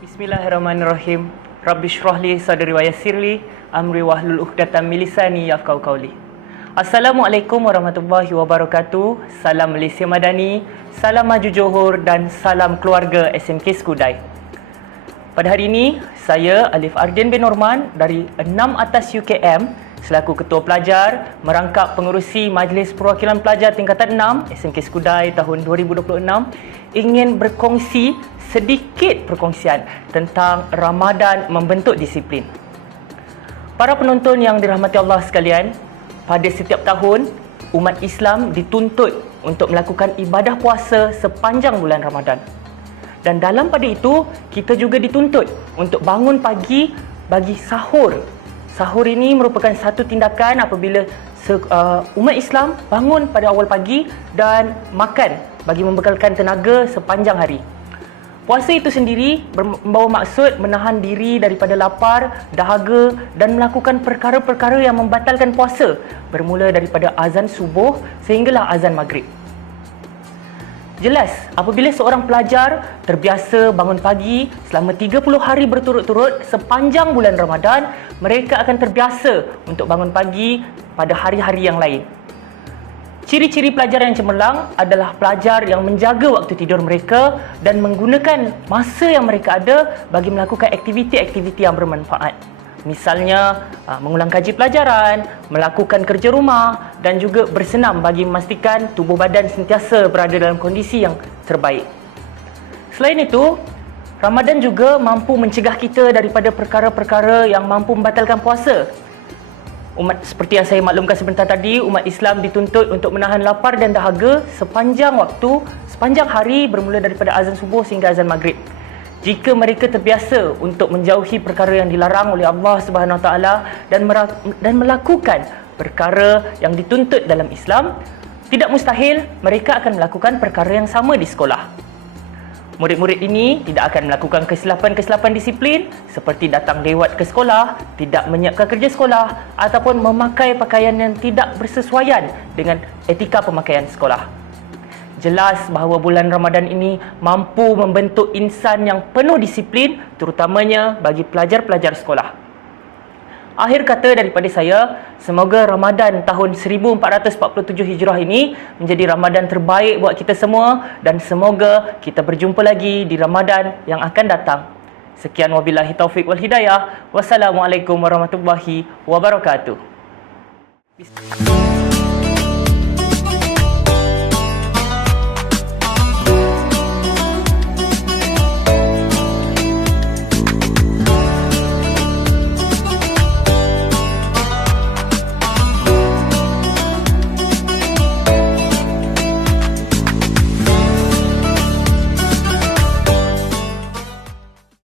Bismillahirrahmanirrahim. Rabbi shrah li sadri wa yassir li amri wahlul 'uqdatam min lisani yafqahu qawli. Assalamualaikum warahmatullahi wabarakatuh. Salam Malaysia Madani, salam Maju Johor dan salam keluarga SMK Skudai. Pada hari ini, saya Alif Ardin bin Norman dari 6 atas UKM selaku Ketua Pelajar merangkap pengerusi Majlis Perwakilan Pelajar tingkatan 6 SMK Skudai tahun 2026 ingin berkongsi sedikit perkongsian tentang Ramadan membentuk disiplin. Para penonton yang dirahmati Allah sekalian, pada setiap tahun umat Islam dituntut untuk melakukan ibadah puasa sepanjang bulan Ramadan. Dan dalam pada itu, kita juga dituntut untuk bangun pagi bagi sahur. Sahur ini merupakan satu tindakan apabila umat Islam bangun pada awal pagi dan makan bagi membekalkan tenaga sepanjang hari. Puasa itu sendiri membawa maksud menahan diri daripada lapar, dahaga dan melakukan perkara-perkara yang membatalkan puasa, bermula daripada azan subuh sehinggalah azan maghrib. Jelas, apabila seorang pelajar terbiasa bangun pagi selama 30 hari berturut-turut sepanjang bulan Ramadan, mereka akan terbiasa untuk bangun pagi pada hari-hari yang lain. Ciri-ciri pelajar yang cemerlang adalah pelajar yang menjaga waktu tidur mereka dan menggunakan masa yang mereka ada bagi melakukan aktiviti-aktiviti yang bermanfaat. Misalnya, mengulang kaji pelajaran, melakukan kerja rumah dan juga bersenam bagi memastikan tubuh badan sentiasa berada dalam kondisi yang terbaik. Selain itu, Ramadan juga mampu mencegah kita daripada perkara-perkara yang mampu membatalkan puasa. Seperti yang saya maklumkan sebentar tadi, umat Islam dituntut untuk menahan lapar dan dahaga sepanjang hari bermula daripada azan subuh sehingga azan maghrib. Jika mereka terbiasa untuk menjauhi perkara yang dilarang oleh Allah Subhanahu Wa Taala dan melakukan perkara yang dituntut dalam Islam, tidak mustahil mereka akan melakukan perkara yang sama di sekolah. Murid-murid ini tidak akan melakukan kesilapan-kesilapan disiplin seperti datang lewat ke sekolah, tidak menyiapkan kerja sekolah ataupun memakai pakaian yang tidak bersesuaian dengan etika pemakaian sekolah. Jelas bahawa bulan Ramadan ini mampu membentuk insan yang penuh disiplin, terutamanya bagi pelajar-pelajar sekolah. Akhir kata daripada saya, semoga Ramadan tahun 1447 Hijrah ini menjadi Ramadan terbaik buat kita semua dan semoga kita berjumpa lagi di Ramadan yang akan datang. Sekian wabillahi taufiq wal hidayah. Wassalamualaikum warahmatullahi wabarakatuh.